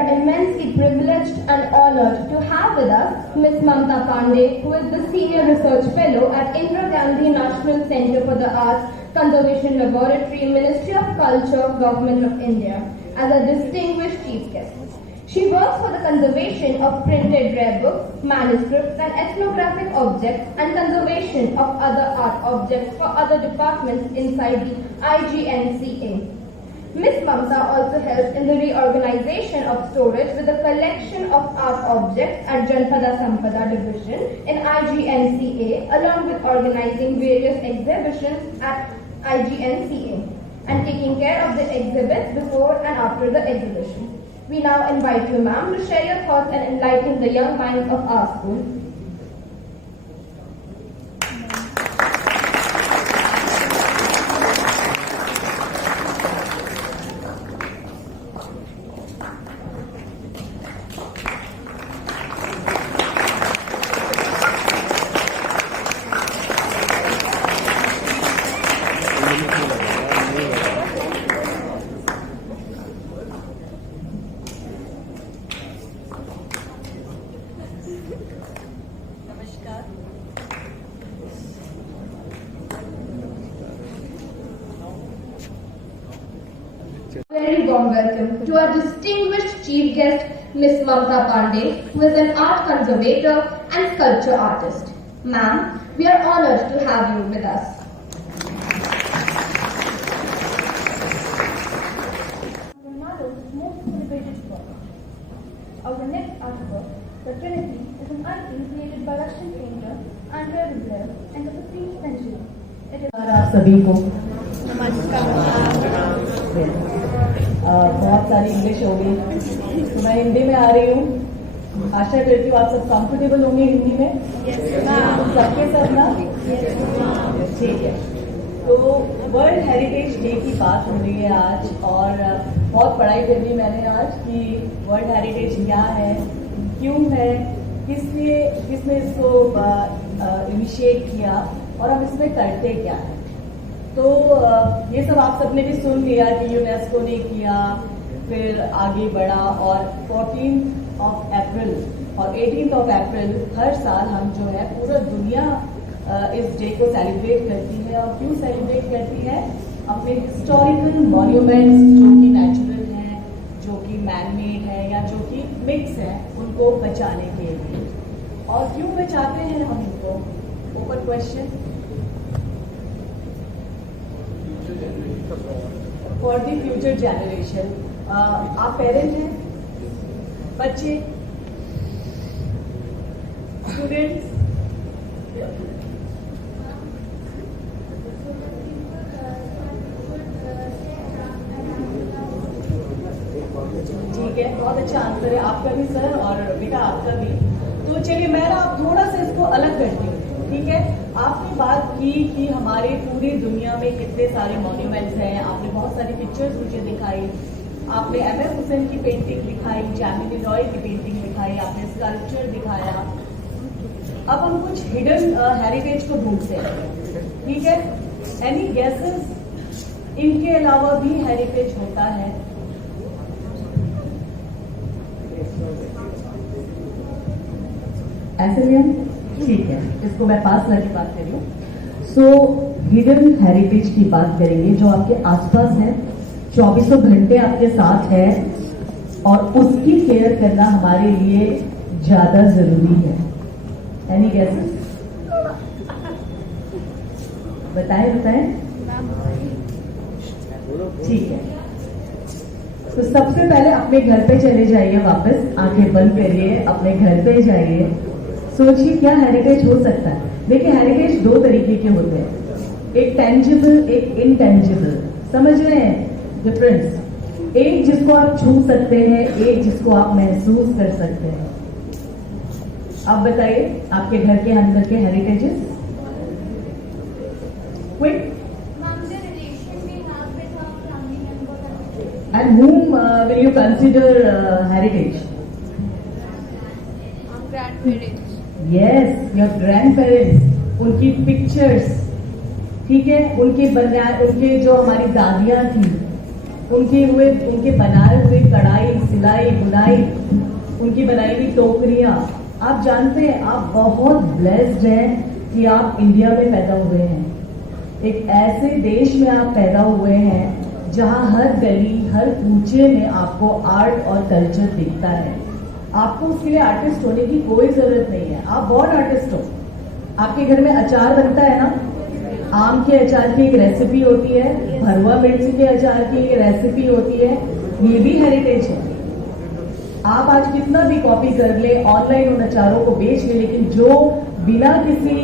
are immensely privileged and honored to have with us Ms. Mamta Pandey, who is the Senior Research Fellow at Indira Gandhi National Centre for the Arts Conservation Laboratory, Ministry of Culture, Government of India, as a distinguished chief guest. She works for the conservation of printed rare books, manuscripts and ethnographic objects and conservation of other art objects for other departments inside the IGNCA. Ms. Mamta also helps in the reorganization of storage with a collection of art objects at Janpada Sampada Division in IGNCA, along with organizing various exhibitions at IGNCA and taking care of the exhibits before and after the exhibition. We now invite you, ma'am, to share your thoughts and enlighten the young minds of our school. Very warm welcome to our distinguished chief guest, Ms. Mamta Pandey, who is an art conservator and sculpture artist. Ma'am, we are honored to have you with us. Our mother's most celebrated work. Our next artwork, The Trinity, is an icon created by Russian painter Andrei Rublev in the 15th century. It is आप सभी को नमस्कार। बहुत सारी English हो गई तो मैं हिंदी में आ रही हूँ। आशा करती हूँ आप सब कंफर्टेबल होंगे हिंदी में। सबके सब ना ठीक है। तो वर्ल्ड हेरिटेज डे की बात हो रही है आज और बहुत पढ़ाई कर ली मैंने आज कि वर्ल्ड हेरिटेज क्या है, क्यों है, किसने इसको इनिशिएट किया और हम इसमें करते क्या है। तो ये सब आप सबने भी सुन लिया कि यूनेस्को ने किया, फिर आगे बढ़ा और 14 अप्रैल और 18 अप्रैल हर साल हम जो है पूरा दुनिया इस डे को सेलिब्रेट करती है। और क्यों सेलिब्रेट करती है? अपने हिस्टोरिकल मॉन्यूमेंट्स जो कि नेचुरल हैं, जो कि मैन मेड है या जो कि मिक्स है, उनको बचाने के लिए। और क्यों बचाते हैं हम इनको? Open question. For the future generation. आप पेरेंट हैं, बच्चे, स्टूडेंट्स, ठीक है, बहुत अच्छा आंसर है आपका भी सर और बेटा आपका भी। तो चलिए मैं ना थोड़ा सा इसको अलग करती हूँ, ठीक है। आपने बात की कि हमारे पूरी दुनिया में कितने सारे मॉन्यूमेंट्स हैं, आपने बहुत सारी पिक्चर्स मुझे दिखाई, आपने एम.एफ. हुसैन की पेंटिंग दिखाई, जामिनी रॉय की पेंटिंग दिखाई, आपने स्कल्पचर दिखाया। अब हम कुछ हिडन हेरिटेज को ढूंढते हैं, ठीक है। Any guesses? इनके अलावा भी हेरिटेज होता है? ऐसे में हम ठीक है, इसको मैं पास करके बात कर रही हूँ। सो हिडन हेरिटेज की बात करेंगे जो आपके आसपास है, 2400 घंटे आपके साथ है और उसकी केयर करना हमारे लिए ज्यादा जरूरी है। Any guesses? बताएं। ठीक है, तो सबसे पहले अपने घर पे चले जाइए, वापस आंखें बंद करिए, अपने घर पे जाइए, सोचिए क्या हेरिटेज हो सकता है। देखिए हेरिटेज दो तरीके के होते हैं, एक टेंजिबल, एक इनटेंजिबल। समझ रहे हैं डिफरेंस? एक जिसको आप छू सकते हैं, एक जिसको आप महसूस कर सकते हैं। आप बताइए आपके घर के अंदर के heritages quick. And whom will you consider heritage? Grandparents. Yes, your grandparents. उनकी पिक्चर्स, ठीक है, उनके जो हमारी दादियां थी, उनके बनाए हुए कढ़ाई, सिलाई, बुनाई, उनकी बनाई हुई टोकरियां। आप जानते हैं आप बहुत ब्लेस्ड हैं कि आप इंडिया में पैदा हुए हैं। एक ऐसे देश में आप पैदा हुए हैं जहां हर गली, हर कूचे में आपको आर्ट और कल्चर दिखता है। आपको उसके लिए आर्टिस्ट होने की कोई जरूरत नहीं है, आप बॉर्न आर्टिस्ट हो। आपके घर में अचार बनता है ना, आम के अचार की एक रेसिपी होती है, भरवा मिर्ची के अचार की एक रेसिपी होती है, ये भी हेरिटेज है। आप आज कितना भी कॉपी कर ले, ऑनलाइन उन अचारों को बेच ले, लेकिन जो बिना किसी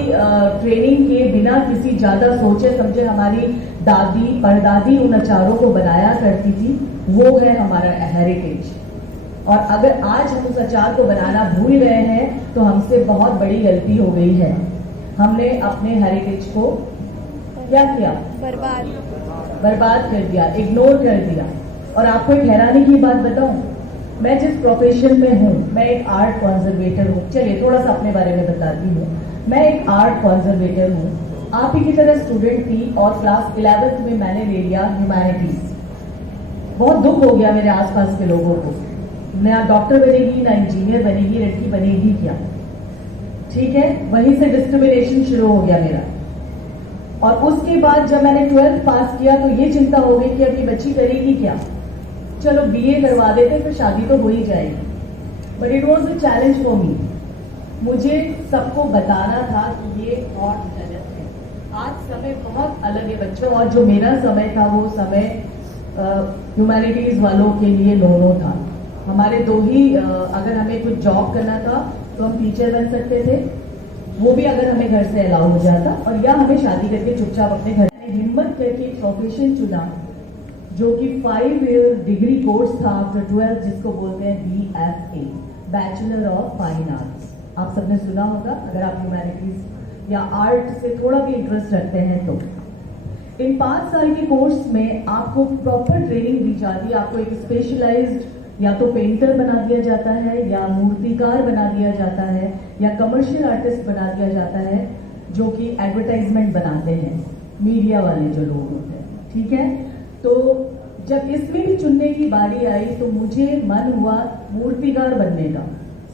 ट्रेनिंग के, बिना किसी ज्यादा सोचे समझे हमारी दादी परदादी उन अचारों को बनाया करती थी, वो है हमारा हेरिटेज। और अगर आज हम उस अचार को बनाना भूल गए हैं तो हमसे बहुत बड़ी गलती हो गई है। हमने अपने हेरिटेज को क्या किया? बर्बाद कर दिया, इग्नोर कर दिया। और आपको एक हैरानी की बात बताऊं, मैं जिस प्रोफेशन में हूं, मैं एक आर्ट कंजर्वेटर हूं। चलिए थोड़ा सा अपने बारे में बताती हूँ। मैं एक आर्ट कंजर्वेटर हूँ। आप ही की तरह स्टूडेंट थी और क्लास 11th में मैंने ले लिया ह्यूमैनिटीज। बहुत दुख हो गया मेरे आसपास के लोगों को, ना डॉक्टर बनेगी, ना इंजीनियर बनेगी, लड़की बनेगी क्या? ठीक है, वहीं से डिस्क्रिमिनेशन शुरू हो गया मेरा। और उसके बाद जब मैंने 12th पास किया तो ये चिंता हो गई कि अब ये बच्ची करेगी क्या? चलो बीए करवा देते, फिर शादी तो हो ही जाएगी। But it was a challenge for me. मुझे सबको बताना था कि ये बहुत गलत है। आज समय बहुत अलग है बच्चों, और जो मेरा समय था वो समय ह्यूमैनिटीज वालों के लिए नो था। हमारे दो ही अगर हमें कुछ जॉब करना था तो हम टीचर बन सकते थे, वो भी अगर हमें घर से अलाउ हो जाता, और या हमें शादी करके चुपचाप अपने घर हिम्मत करके एक प्रोफेशन चुना जो कि 5 ईयर डिग्री कोर्स था आफ्टर 12th, जिसको बोलते हैं BFA, bachelor of fine arts. आप सबने सुना होगा अगर आप ह्यूमैनिटीज या आर्ट से थोड़ा भी इंटरेस्ट रखते हैं तो। इन 5 साल के कोर्स में आपको प्रॉपर ट्रेनिंग दी जाती है। आपको एक स्पेशलाइज्ड या तो पेंटर बना दिया जाता है, या मूर्तिकार बना दिया जाता है, या कमर्शियल आर्टिस्ट बना दिया जाता है, जो कि एडवर्टाइजमेंट बनाते हैं, मीडिया वाले जो लोग होते हैं। ठीक है, तो जब इसमें भी चुनने की बारी आई तो मुझे मन हुआ मूर्तिकार बनने का,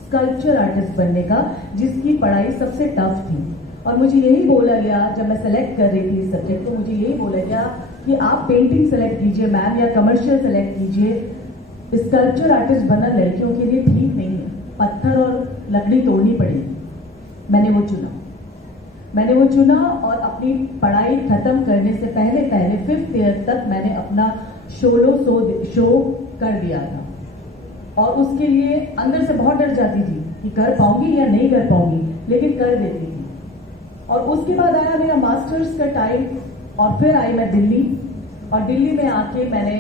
स्कल्पचर आर्टिस्ट बनने का, जिसकी पढ़ाई सबसे टफ थी। और मुझे यही बोला गया, जब मैं सेलेक्ट कर रही थी सब्जेक्ट, तो मुझे यही बोला गया कि आप पेंटिंग सेलेक्ट कीजिए मैम, या कमर्शियल सेलेक्ट कीजिए। स्कल्पचर आर्टिस्ट बनना लड़कियों के लिए ठीक नहीं है, पत्थर और लकड़ी तोड़नी पड़ेगी। मैंने वो चुना और अपनी पढ़ाई खत्म करने से पहले 5th ईयर तक मैंने अपना शो कर दिया था। और उसके लिए अंदर से बहुत डर जाती थी कि कर पाऊंगी या नहीं कर पाऊंगी, लेकिन कर देती थी। और उसके बाद आया मेरा मास्टर्स का टाइम, और फिर आई मैं दिल्ली, और दिल्ली में आके मैंने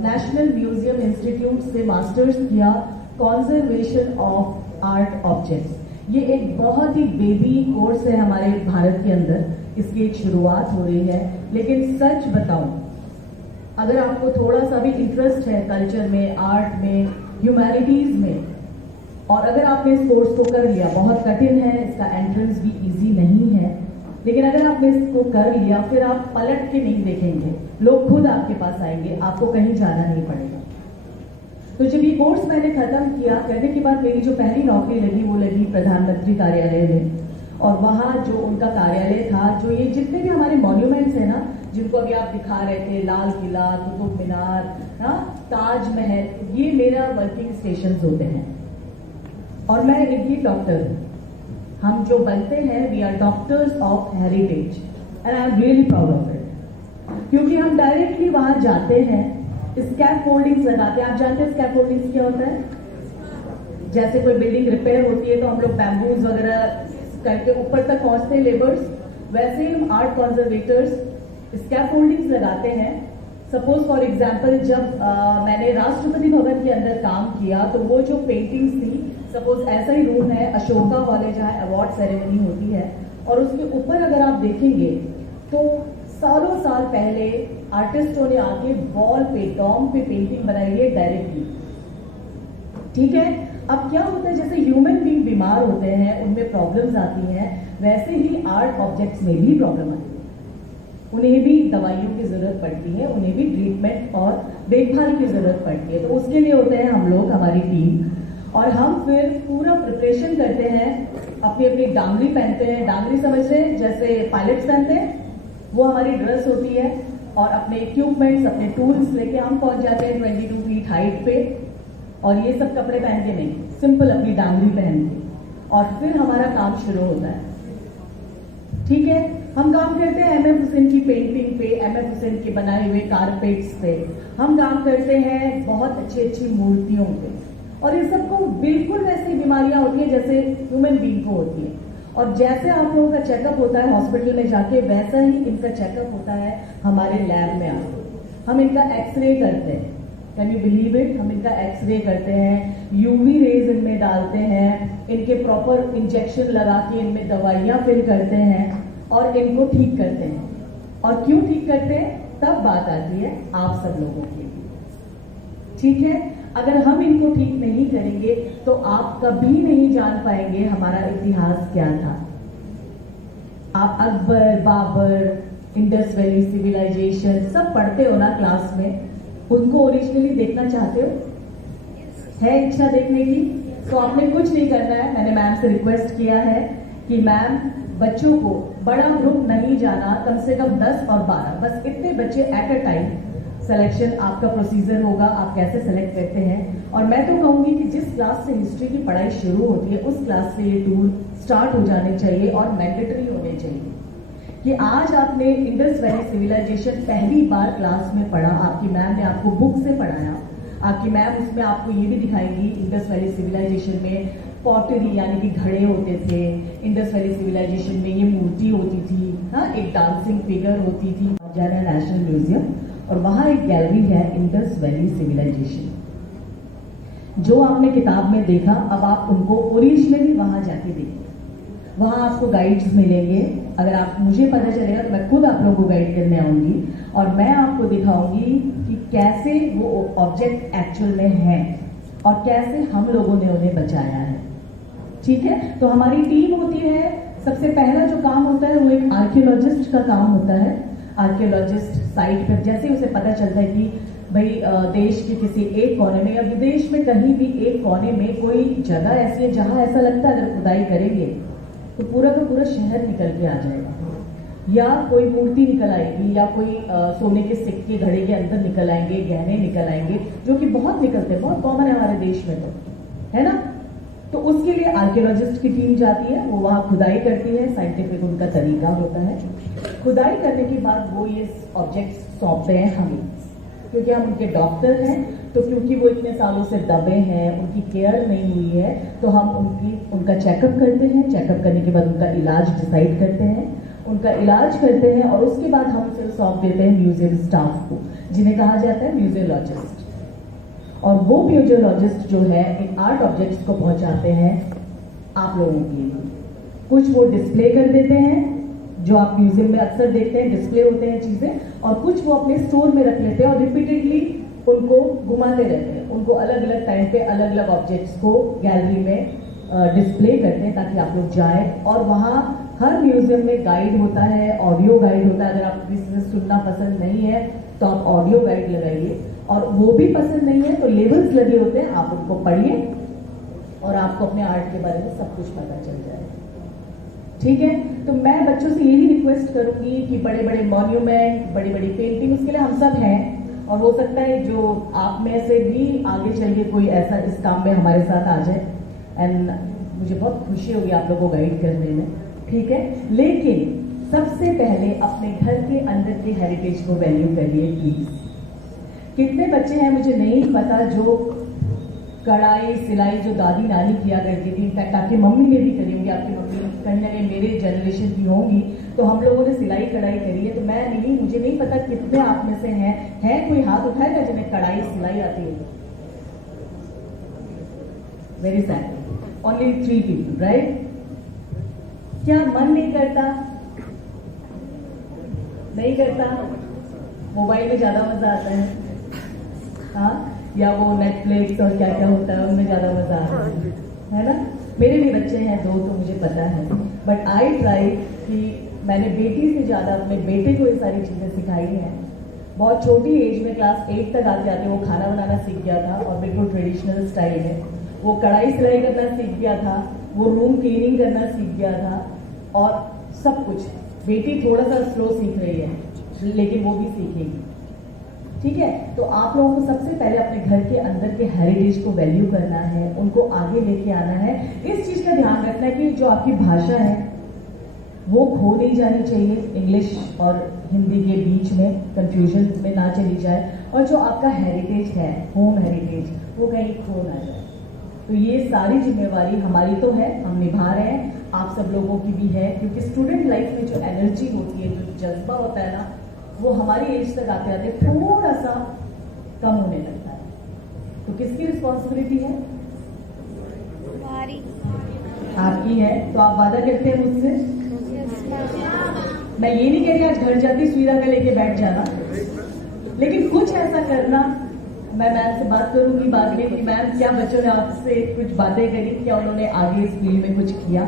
नेशनल म्यूजियम इंस्टीट्यूट से मास्टर्स किया, कंजर्वेशन ऑफ आर्ट ऑब्जेक्ट्स। ये एक बहुत ही बेबी कोर्स है हमारे भारत के अंदर, इसकी एक शुरुआत हो रही है। लेकिन सच बताऊं, अगर आपको थोड़ा सा भी इंटरेस्ट है कल्चर में, आर्ट में, ह्यूमैनिटीज में, और अगर आपने इस कोर्स को कर लिया, बहुत कठिन है, इसका एंट्रेंस भी इजी नहीं है, लेकिन अगर आपने इसको कर लिया फिर आप पलट के नहीं देखेंगे, लोग खुद आपके पास आएंगे, आपको कहीं जाना नहीं पड़ेगा। तो जब ये कोर्स मैंने खत्म किया, करने के बाद मेरी जो पहली नौकरी लगी वो लगी प्रधानमंत्री कार्यालय में। और वहाँ जो उनका कार्यालय था, जो ये जितने भी हमारे मॉन्यूमेंट्स हैं ना, जिनको अभी आप दिखा रहे थे, लाल किला, कुतुब मीनार, ताजमहल, ये मेरा वर्किंग स्टेशन होते हैं। और मैं एक डॉक्टर हूँ। हम जो बनते हैं, we are doctors of heritage, and I am really proud of it. क्योंकि हम डायरेक्टली वहां जाते हैं, स्कैफ फोल्डिंग्स लगाते हैं। आप जानते हैं स्कैफ फोल्डिंग्स क्या होता है? जैसे कोई बिल्डिंग रिपेयर होती है तो हम लोग बैम्बूज वगैरह करके ऊपर तक पहुंचते हैं लेबर्स, वैसे ही हम आर्ट कंजर्वेटर्स स्कैफ फोल्डिंग्स लगाते हैं। सपोज फॉर एग्जाम्पल, जब मैंने राष्ट्रपति भवन के अंदर काम किया तो वो जो पेंटिंग्स थी, सपोज ऐसा ही रूम है अशोका हॉल है जहाँ अवार्ड सेरेमनी होती है, और उसके ऊपर अगर आप देखेंगे तो सालों साल पहले आर्टिस्टों ने आके वॉल पे, डॉम पे पेंटिंग बनाई है डायरेक्टली। ठीक है, अब क्या होता है, जैसे ह्यूमन बीइंग बीमार होते हैं, उनमें प्रॉब्लम्स आती हैं, वैसे ही आर्ट ऑब्जेक्ट्स में भी प्रॉब्लम आती है। उन्हें भी दवाइयों की जरूरत पड़ती है, उन्हें भी ट्रीटमेंट और देखभाल की जरूरत पड़ती है। तो उसके लिए होते हैं हम लोग, हमारी टीम, और हम फिर पूरा प्रिपरेशन करते हैं, अपनी अपनी डांगरी पहनते हैं। डांगरी समझ रहे हैं, जैसे पायलट्स पहनते हैं, वो हमारी ड्रेस होती है, और अपने इक्विपमेंट्स, अपने टूल्स लेके हम पहुंच जाते हैं 22 फीट हाइट पे, और ये सब कपड़े पहन के नहीं, सिंपल अपनी डांगरी पहन के, और फिर हमारा काम शुरू होता है। ठीक है, हम काम करते हैं एमएफ हुसैन की पेंटिंग पे, एमएफ हुसैन के बनाए हुए कारपेट्स पे, हम काम करते हैं बहुत अच्छी अच्छी मूर्तियों पे, और इन सबको बिल्कुल वैसी बीमारियां होती है जैसे ह्यूमन बीइंग को होती है। और जैसे आप लोगों का चेकअप होता है हॉस्पिटल में जाके, वैसा ही इनका चेकअप होता है हमारे लैब में आके। हम इनका एक्सरे करते हैं, कैन यू बिलीव इट, हम इनका एक्सरे करते हैं, यूवी रेज इनमें डालते हैं, इनके प्रॉपर इंजेक्शन लगा के इनमें दवाइयां फिल करते हैं, और इनको ठीक करते हैं। और क्यों ठीक करते हैं, तब बात आती है आप सब लोगों के लिए। ठीक है, अगर हम इनको ठीक नहीं करेंगे तो आप कभी नहीं जान पाएंगे हमारा इतिहास क्या था। आप Akbar, Babur, Indus Valley civilisation सब पढ़ते हो ना क्लास में, उनको ओरिजिनली देखना चाहते हो? है इच्छा देखने की? तो आपने कुछ नहीं करना है। मैंने मैम से रिक्वेस्ट किया है कि मैम बच्चों को बड़ा ग्रुप नहीं जाना, कम से कम 10 और 12, बस इतने बच्चे एट अ टाइम। सिलेक्शन आपका प्रोसीजर होगा, आप कैसे सेलेक्ट करते हैं। और मैं तो कहूंगी कि जिस क्लास से हिस्ट्री की पढ़ाई शुरू होती है उस क्लास से ये टूर स्टार्ट हो जाने चाहिए और मैंडेटरी होने चाहिए। कि आज आपने इंडस वैली सिविलाइजेशन पहली बार क्लास में पढ़ा, आपकी मैम ने आपको बुक से पढ़ाया, आपकी मैम उसमें आपको ये भी दिखाएंगी इंडस वैली सिविलाइजेशन में पॉटरी यानी कि घड़े होते थे, इंडस वैली सिविलाइजेशन में ये मूर्ति होती थी, हाँ, एक डांसिंग फिगर होती थी। जाना नेशनल म्यूजियम, और वहां एक गैलरी है इंडस वैली सिविलाइजेशन। जो आपने किताब में देखा, अब आप उनको ओरिजिनली वहां जाके देखिए। वहां आपको गाइड्स मिलेंगे। अगर आप, मुझे पता चलेगा तो मैं खुद आप लोगों को गाइड करने आऊंगी, और मैं आपको दिखाऊंगी कि कैसे वो ऑब्जेक्ट एक्चुअल में है और कैसे हम लोगों ने उन्हें बचाया है। ठीक है, तो हमारी टीम होती है। सबसे पहला जो काम होता है वो एक आर्कियोलॉजिस्ट का काम होता है। आर्कियोलॉजिस्ट साइट पर जैसे उसे पता चलता है कि भाई देश के किसी एक कोने में या विदेश में कहीं भी एक कोने में कोई जगह ऐसी है जहां ऐसा लगता है अगर खुदाई करेंगे तो पूरा का पूरा शहर निकल के आ जाएगा, या कोई मूर्ति निकल आएगी, या कोई सोने के सिक्के घड़े के अंदर निकल आएंगे, गहने निकल आएंगे, जो कि बहुत निकलते हैं, बहुत कॉमन है हमारे देश में, तो है ना। तो उसके लिए आर्कियोलॉजिस्ट की टीम जाती है, वो वहां खुदाई करती है, साइंटिफिक उनका तरीका होता है। खुदाई करने के बाद वो ये ऑब्जेक्ट्स सौंपते हैं हमें, क्योंकि हम उनके डॉक्टर हैं। तो क्योंकि वो इतने सालों से दबे हैं, उनकी केयर नहीं हुई है, तो हम उनका चेकअप करते हैं। चेकअप करने के बाद उनका इलाज डिसाइड करते हैं, उनका इलाज करते हैं, और उसके बाद हम उसे सौंप देते हैं म्यूजियम स्टाफ को, जिन्हें कहा जाता है म्यूजियोलॉजिस्ट। और वो म्यूजियोलॉजिस्ट जो है इन आर्ट ऑब्जेक्ट्स को पहुंचाते हैं आप लोगों के लिए। कुछ वो डिस्प्ले कर देते हैं, जो आप म्यूजियम में अक्सर देखते हैं, डिस्प्ले होते हैं चीजें, और कुछ वो अपने स्टोर में रख लेते हैं और रिपीटेडली उनको घुमाते रहते हैं। उनको अलग अलग टाइम पे अलग अलग ऑब्जेक्ट्स को गैलरी में डिस्प्ले करते हैं ताकि आप लोग जाएं। और वहाँ हर म्यूजियम में गाइड होता है, ऑडियो गाइड होता है। अगर आप किसी से सुनना पसंद नहीं है तो आप ऑडियो गाइड लगाइए, और वो भी पसंद नहीं है तो लेबल्स लगे होते हैं, आप उनको पढ़िए और आपको अपने आर्ट के बारे में सब कुछ पता चल जाएगा। ठीक है, तो मैं बच्चों से यही रिक्वेस्ट करूंगी कि बड़े बड़े मॉन्यूमेंट, बड़ी बड़ी पेंटिंग, उसके लिए हम सब हैं, और हो सकता है जो आप में से भी आगे चलिए कोई ऐसा इस काम में हमारे साथ आ जाए, एंड मुझे बहुत खुशी होगी आप लोगों को गाइड करने में। ठीक है, लेकिन सबसे पहले अपने घर के अंदर के हेरिटेज को वैल्यू करिए प्लीज। कितने बच्चे हैं मुझे नहीं पता जो कढ़ाई सिलाई जो दादी नानी किया करती थी, इनफैक्ट आपकी मम्मी ने भी करी होगी, आपकी मम्मी कहीं ना कहीं मेरे जनरेशन की होंगी, तो हम लोगों ने सिलाई कढ़ाई करी है। तो मुझे नहीं पता कितने आप में से हैं कोई हाथ उठाएगा जिन्हें कढ़ाई सिलाई आती है? Very sad, only 3 people, right? क्या मन नहीं करता? नहीं करता? मोबाइल में ज्यादा मजा आता है, हाँ, या वो नेटफ्लिक्स और क्या क्या होता है उनमें ज्यादा मजा आता है ना। मेरे भी बच्चे हैं 2 तो मुझे पता है, बट आई ट्राई कि मैंने बेटी से ज़्यादा अपने बेटे को ये सारी चीज़ें सिखाई हैं। बहुत छोटी एज में क्लास 8 तक आते आते वो खाना बनाना सीख गया था और बिल्कुल ट्रेडिशनल स्टाइल में। वो कढ़ाई सिलाई करना सीख गया था, वो रूम क्लीनिंग करना सीख गया था और सब कुछ। बेटी थोड़ा सा स्लो सीख रही है लेकिन वो भी सीखेगी। ठीक है, तो आप लोगों को सबसे पहले अपने घर के अंदर के हेरिटेज को वैल्यू करना है, उनको आगे लेके आना है। इस चीज का ध्यान रखना है कि जो आपकी भाषा है वो खो नहीं जानी चाहिए, इंग्लिश और हिंदी के बीच में कंफ्यूजन में ना चली जाए, और जो आपका हेरिटेज है, होम हेरिटेज, वो कहीं खो ना जाए। तो ये सारी जिम्मेवारी हमारी तो है, हम निभा रहे हैं, आप सब लोगों की भी है, क्योंकि स्टूडेंट लाइफ में जो एनर्जी होती है, जो जज्बा होता है ना, वो हमारी एज तक आते आते थोड़ा सा कम होने लगता है। तो किसकी रिस्पॉन्सिबिलिटी है? आपकी है। तो आप वादा करते हैं मुझसे? मैं ये नहीं कह रही आज घर जाती सुईरा का लेके बैठ जाना, लेकिन कुछ ऐसा करना। मैं मैम से बात करूंगी बाद में कि मैम क्या बच्चों ने आपसे कुछ बातें करी, क्या उन्होंने आगे इस फील्ड में कुछ किया।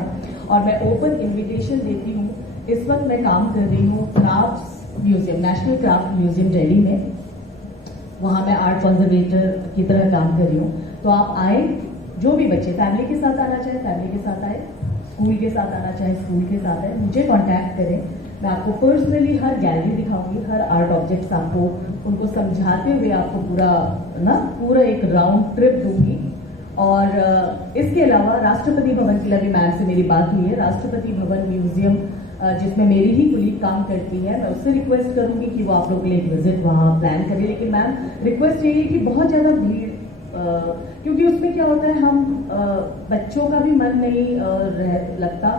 और मैं ओपन इनविटेशन देती हूँ। इस वक्त मैं काम कर रही हूँ craft museum, national craft museum Delhi में। वहाँ मैं आर्ट कंजर्वेटर की तरह काम कर रही हूँ। तो आप आए, जो भी बच्चे फैमिली के साथ आना चाहे फैमिली के साथ आए, स्कूल के साथ आना चाहे स्कूल के साथ आए, मुझे कांटेक्ट करें। मैं आपको पर्सनली हर गैलरी दिखाऊंगी, हर आर्ट ऑब्जेक्ट्स आपको उनको समझाते हुए आपको पूरा एक राउंड ट्रिप दूंगी। और इसके अलावा राष्ट्रपति भवन के लिए भी मैम से मेरी बात हुई है। राष्ट्रपति भवन म्यूजियम जिसमें मेरी ही कुलीग काम करती है, मैं उससे रिक्वेस्ट करूंगी कि वो आप लोग के लिए एक विजिट वहाँ प्लान करें। लेकिन मैम रिक्वेस्ट यही है कि बहुत ज़्यादा भीड़, क्योंकि उसमें क्या होता है, हम बच्चों का भी मन नहीं लगता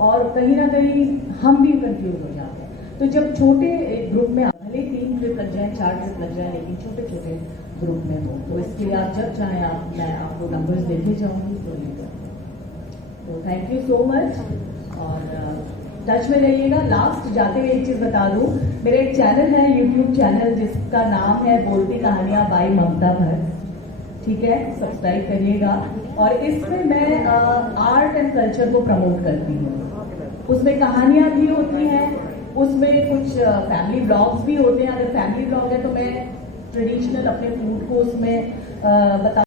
और कहीं ना कहीं हम भी कंफ्यूज हो जाते हैं। तो जब छोटे ग्रुप में भले 3 ट्रिप लग जाए, 4 ट्रिप लग जाए, लेकिन छोटे छोटे ग्रुप में हो, तो इसके लिए आप जब चाहें मैं आपको नंबर्स देते जाऊंगी। तो थैंक यू सो मच और टच में रहिएगा। लास्ट जाते हुए एक चीज बता दूं, मेरा एक चैनल है, यूट्यूब चैनल, जिसका नाम है बोलती कहानियां बाय ममता भट्ट। ठीक है, सब्सक्राइब करिएगा। और इसमें मैं आर्ट एंड कल्चर को प्रमोट करती हूँ। उसमें कहानियां भी होती हैं, उसमें कुछ फैमिली ब्लॉग्स भी होते हैं। अगर फैमिली ब्लॉग है तो मैं ट्रेडिशनल अपने फूड को उसमें बता